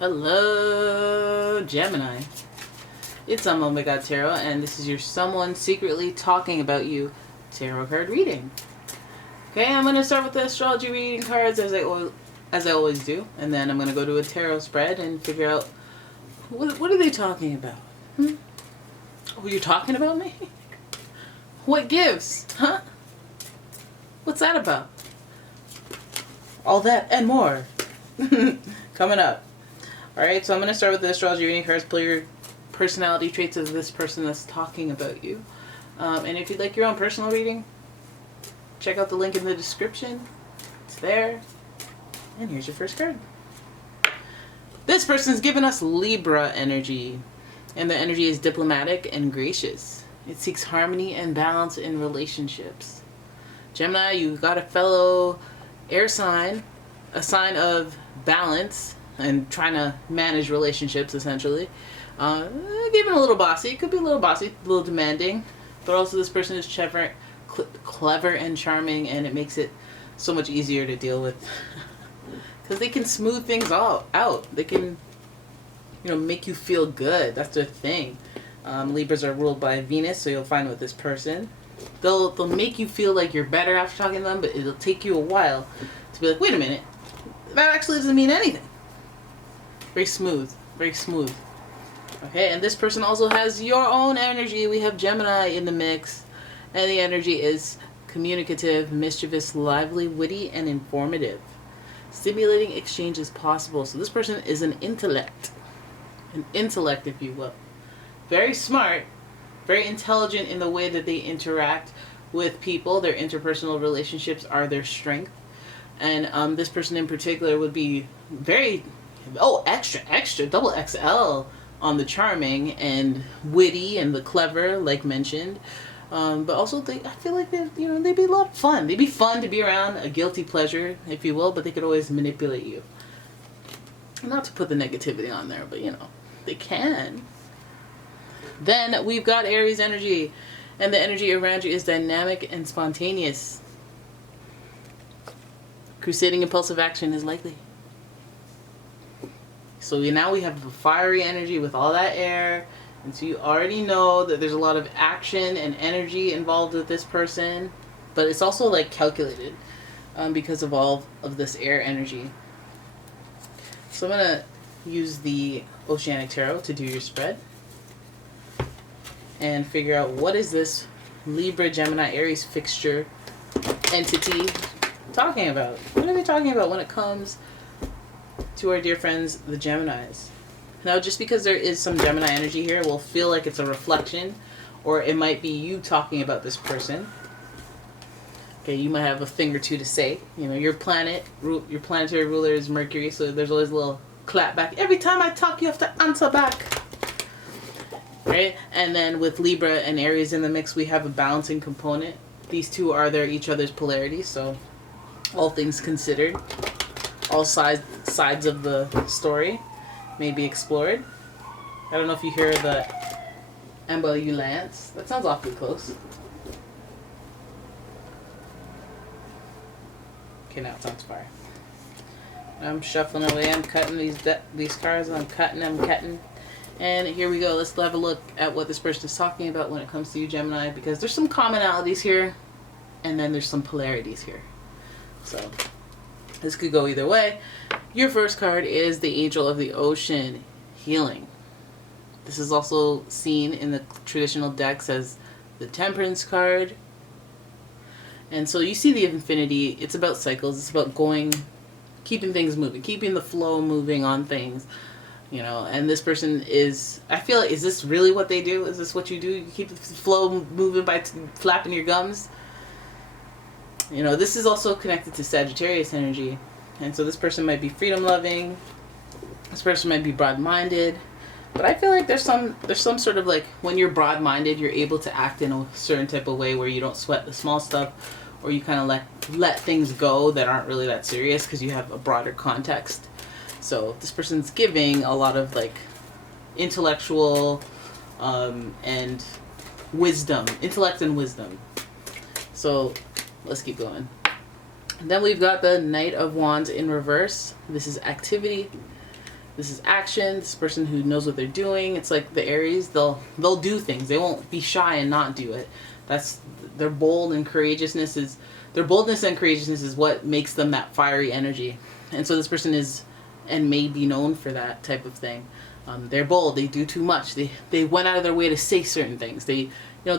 Hello, Gemini. It's umomg.store, and this is your someone secretly talking about you tarot card reading. Okay, I'm going to start with the astrology reading cards as I always do, and then I'm going to go to a tarot spread and figure out what are they talking about? Oh, you're talking about me? What gives? Huh? What's that about? All that and more coming up. Alright, so I'm going to start with the astrology reading cards. Pull your personality traits of this person that's talking about you. And if you'd like your own personal reading, check out the link in the description. It's there. And here's your first card. This person's given us Libra energy. And the energy is diplomatic and gracious. It seeks harmony and balance in relationships. Gemini, you got a fellow air sign, a sign of balance and trying to manage relationships, essentially. Given a little bossy. It could be a little bossy, a little demanding. But also this person is clever and charming, and it makes it so much easier to deal with. Because they can smooth things out. They can, make you feel good. That's their thing. Libras are ruled by Venus, so you'll find with this person. They'll make you feel like you're better after talking to them, but it'll take you a while to be like, wait a minute, that actually doesn't mean anything. Very smooth. Very smooth. Okay, and this person also has your own energy. We have Gemini in the mix. And the energy is communicative, mischievous, lively, witty, and informative. Stimulating exchange is possible. So this person is an intellect. An intellect, if you will. Very smart. Very intelligent in the way that they interact with people. Their interpersonal relationships are their strength. And this person in particular would be very... extra, double XL on the charming and witty and the clever, like mentioned. But also, I feel like they'd be a lot of fun. They'd be fun to be around, a guilty pleasure, if you will, but they could always manipulate you. Not to put the negativity on there, but they can. Then we've got Aries energy, and the energy around you is dynamic and spontaneous. Crusading impulsive action is likely. So now we have the fiery energy with all that air. And so you already know that there's a lot of action and energy involved with this person. But it's also like calculated because of all of this air energy. So I'm going to use the Oceanic Tarot to do your spread. And figure out what is this Libra, Gemini, Aries fixture entity talking about. What are they talking about when it comes to our dear friends, the Geminis? Now, just because there is some Gemini energy here, will feel like it's a reflection, or it might be you talking about this person. Okay, you might have a thing or two to say. Your planetary ruler is Mercury, so there's always a little clap back. Every time I talk, you have to answer back. Right? And then with Libra and Aries in the mix, we have a balancing component. These two are each other's polarities, so all things considered, all sides of the story may be explored. I don't know if you hear the ambulance. That sounds awfully close. Okay, now it sounds fire. I'm shuffling away. I'm cutting these cards. I'm cutting. And here we go. Let's have a look at what this person is talking about when it comes to you, Gemini, because there's some commonalities here, and then there's some polarities here. So this could go either way. Your first card is the Angel of the Ocean, healing. This is also seen in the traditional decks as the Temperance card. And so you see the infinity. It's about cycles. It's about keeping things moving, keeping the flow moving on things. And this person is, I feel like, is this really what they do? Is this what you do? You keep the flow moving by flapping your gums? This is also connected to Sagittarius energy. And so this person might be freedom-loving. This person might be broad-minded. But I feel like there's some sort of like, when you're broad-minded, you're able to act in a certain type of way where you don't sweat the small stuff, or you kind of let things go that aren't really that serious because you have a broader context. So this person's giving a lot of like intellectual and wisdom, intellect and wisdom. So let's keep going. And then we've got the Knight of Wands in reverse. This is activity. This is action. This person who knows what they're doing. It's like the Aries, they'll do things. They won't be shy and not do it. That's their bold and courageousness is their boldness and courageousness is what makes them that fiery energy. And so this person is and may be known for that type of thing. They're bold. They do too much. They went out of their way to say certain things. They're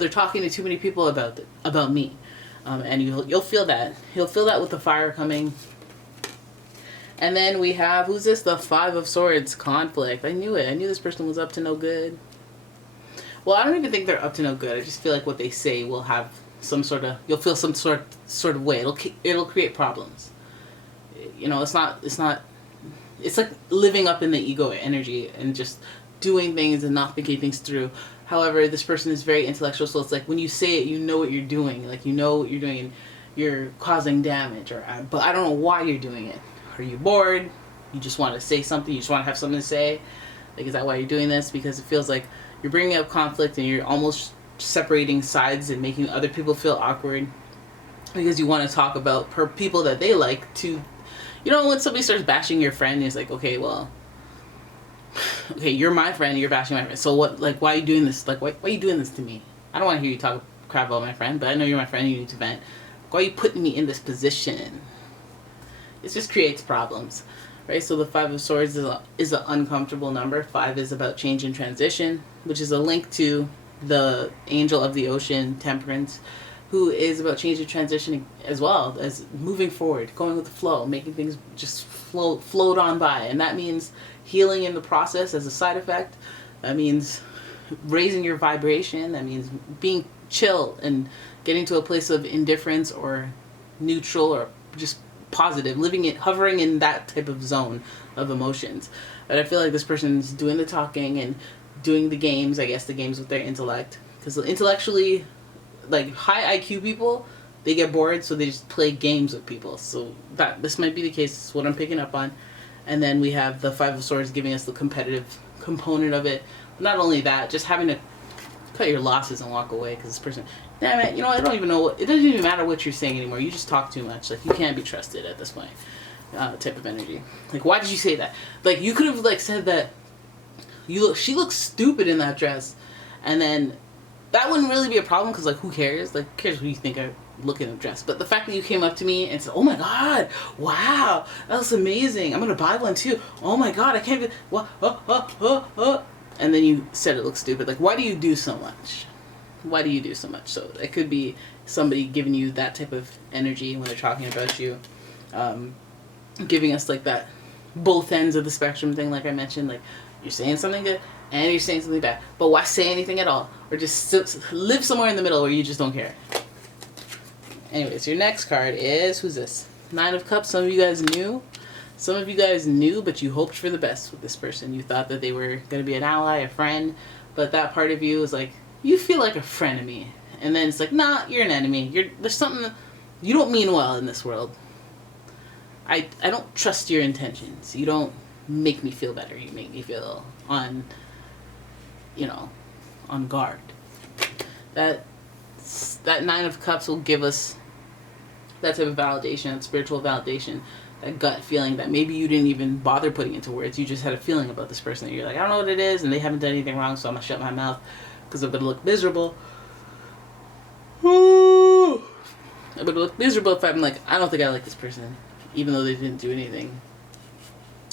talking to too many people about me, and you'll feel that. You'll feel that with the fire coming. And then we have, who's this? The Five of Swords, conflict. I knew it. I knew this person was up to no good. Well, I don't even think they're up to no good. I just feel like what they say will have some sort of, you'll feel some sort of way. It'll create problems. It's like living up in the ego energy and just doing things and not thinking things through. However, this person is very intellectual, so it's like when you say it, you know what you're doing. Like, you know what you're doing and you're causing damage, but I don't know why you're doing it. Are you bored? You just want to say something? You just want to have something to say? Like, is that why you're doing this? Because it feels like you're bringing up conflict and you're almost separating sides and making other people feel awkward because you want to talk about people that they like to, when somebody starts bashing your friend, it's like, okay, you're my friend, you're bashing my friend. So what, like, why are you doing this? Like, why are you doing this to me? I don't want to hear you talk crap about my friend, but I know you're my friend and you need to vent. Why are you putting me in this position? It just creates problems, right? So the Five of Swords is an uncomfortable number. 5 is about change and transition, which is a link to the Angel of the Ocean, Temperance, who is about change and transition as well as moving forward, going with the flow, making things just float on by. And that means healing in the process as a side effect. That means raising your vibration. That means being chill and getting to a place of indifference or neutral or just positive, hovering in that type of zone of emotions. But I feel like this person's doing the talking and doing the games, I guess the games with their intellect. Because intellectually, like high IQ people, they get bored, so they just play games with people. So this might be the case. This is what I'm picking up on. And then we have the Five of Swords giving us the competitive component of it. Not only that, just having to cut your losses and walk away because this person, damn it, I don't even know. It doesn't even matter what you're saying anymore. You just talk too much. Like, you can't be trusted at this point. Type of energy. Like, why did you say that? Like, you could have like said that she looks stupid in that dress, and then that wouldn't really be a problem because, like, who cares? Like, who cares who you think I look in a dress? But the fact that you came up to me and said, oh my god, wow, that was amazing, I'm gonna buy one too, oh my god, I can't even, what, and then you said it looks stupid. Like, why do you do so much? Why do you do so much? So it could be somebody giving you that type of energy when they're talking about you, giving us like that both ends of the spectrum thing, like I mentioned. Like, you're saying something good and you're saying something bad, but why say anything at all? Or just live somewhere in the middle where you just don't care. Anyways, your next card is, who's this? 9 of Cups. Some of you guys knew. Some of you guys knew, but you hoped for the best with this person. You thought that they were going to be an ally, a friend, but that part of you is like, you feel like a friend of me. And then it's like, nah, you're an enemy. There's something, you don't mean well in this world. I don't trust your intentions. You don't make me feel better. You make me feel on guard. That 9 of Cups will give us that type of validation, that spiritual validation, that gut feeling that maybe you didn't even bother putting into words. You just had a feeling about this person. You're like, I don't know what it is, and they haven't done anything wrong, so I'm going to shut my mouth because I'm going to look miserable. I'm going to look miserable if I'm like, I don't think I like this person, even though they didn't do anything.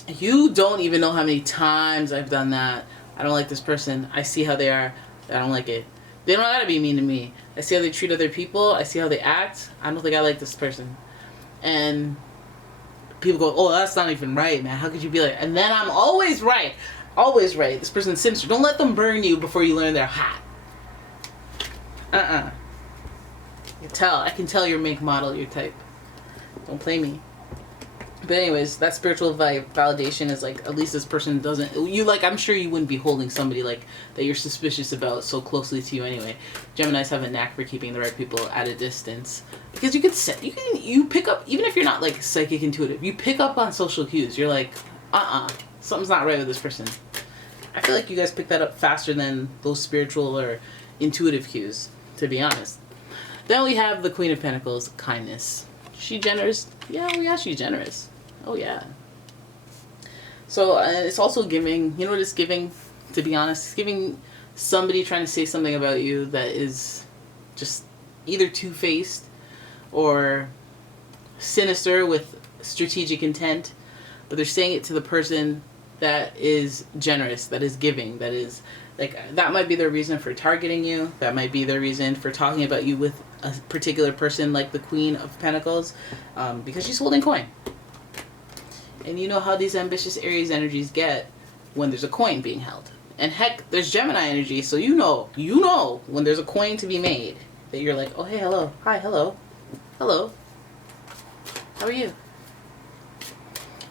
You don't even know how many times I've done that. I don't like this person. I see how they are. I don't like it. They don't gotta be mean to me. I see how they treat other people. I see how they act. I don't think I like this person. And people go, oh, that's not even right, man. How could you be like... And then I'm always right. Always right. This person's sinister. Don't let them burn you before you learn they're hot. I can tell your make, model, your type. Don't play me. But anyways, that spiritual validation is like, at least this person doesn't... I'm sure you wouldn't be holding somebody like that you're suspicious about so closely to you anyway. Geminis have a knack for keeping the right people at a distance. Because you pick up, even if you're not like psychic intuitive, you pick up on social cues. You're like, something's not right with this person. I feel like you guys pick that up faster than those spiritual or intuitive cues, to be honest. Then we have the Queen of Pentacles, kindness. She generous? Yeah, she's generous. Oh, yeah. So it's also giving, you know what it's giving, to be honest? It's giving somebody trying to say something about you that is just either two-faced or sinister with strategic intent, but they're saying it to the person that is generous, that is giving, that is, like, that might be their reason for targeting you. That might be their reason for talking about you with a particular person like the Queen of Pentacles, because she's holding coin. And you know how these ambitious Aries energies get when there's a coin being held. And heck, there's Gemini energy, so you know when there's a coin to be made, that you're like, oh, hey, hello, hi, hello, hello, how are you?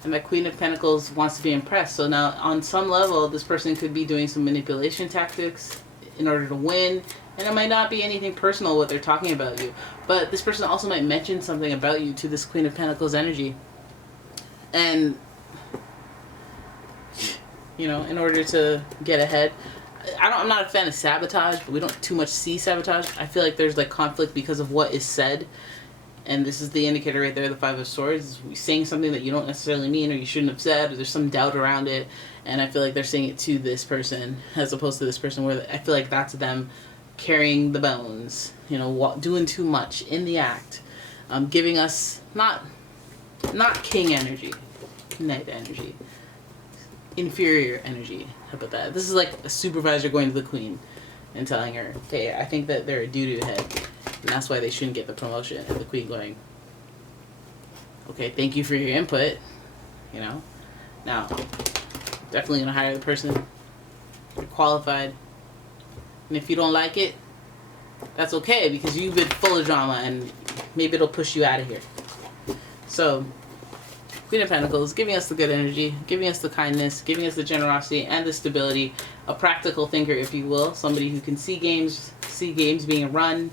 And that Queen of Pentacles wants to be impressed. So now, on some level, this person could be doing some manipulation tactics in order to win. And it might not be anything personal what they're talking about you. But this person also might mention something about you to this Queen of Pentacles energy. And, you know, in order to get ahead. I'm not a fan of sabotage, but we don't too much see sabotage. I feel like there's like conflict because of what is said. And this is the indicator right there, the Five of Swords. Is saying something that you don't necessarily mean or you shouldn't have said, or there's some doubt around it. And I feel like they're saying it to this person as opposed to this person, where I feel like that's them carrying the bones, you know, doing too much in the act. Giving us not king energy, knight energy, inferior energy. How about that? This is like a supervisor going to the queen and telling her, okay, I think that they're a doo-doo head. And that's why they shouldn't get the promotion. And the queen going, okay, thank you for your input. You know? Now, definitely going to hire the person. You're qualified. And if you don't like it, that's okay, because you've been full of drama and maybe it'll push you out of here. So, Queen of Pentacles, giving us the good energy, giving us the kindness, giving us the generosity and the stability. A practical thinker, if you will. Somebody who can see games being run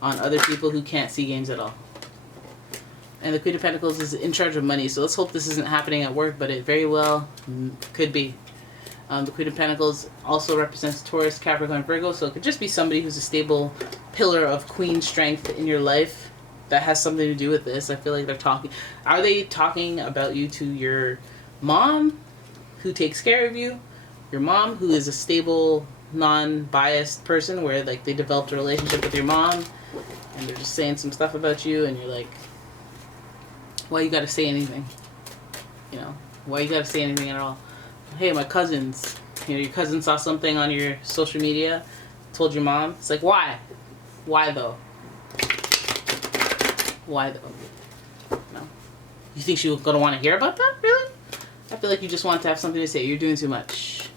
on other people who can't see games at all. And the Queen of Pentacles is in charge of money, so let's hope this isn't happening at work, but it very well could be. The Queen of Pentacles also represents Taurus, Capricorn, Virgo, so it could just be somebody who's a stable pillar of queen strength in your life that has something to do with this. I feel like they're talking. Are they talking about you to your mom, who takes care of you? Your mom, who is a stable, non-biased person, where like they developed a relationship with your mom, and they're just saying some stuff about you, and you're like, why you gotta say anything? You know, why you gotta say anything at all? Hey, my cousins, you know, your cousin saw something on your social media, told your mom. It's like, why? Why though? Why though? No. You think she was gonna want to hear about that? Really? I feel like you just want to have something to say. You're doing too much.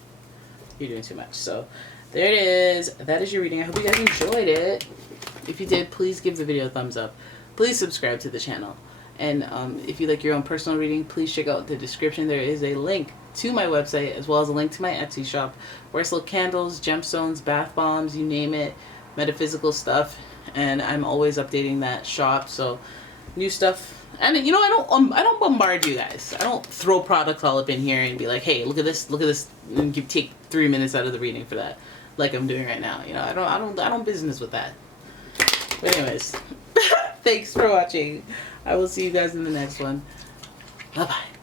You're doing too much. So, there it is. That is your reading. I hope you guys enjoyed it. If you did, please give the video a thumbs up. Please subscribe to the channel. And if you like your own personal reading, please check out the description. There is a link to my website, as well as a link to my Etsy shop, where I sell candles, gemstones, bath bombs, you name it, metaphysical stuff. And I'm always updating that shop, so new stuff. And you know, I don't bombard you guys. I don't throw products all up in here and be like, hey, look at this, and take 3 minutes out of the reading for that, like I'm doing right now. You know, I don't business with that. But anyways, thanks for watching. I will see you guys in the next one. Bye bye.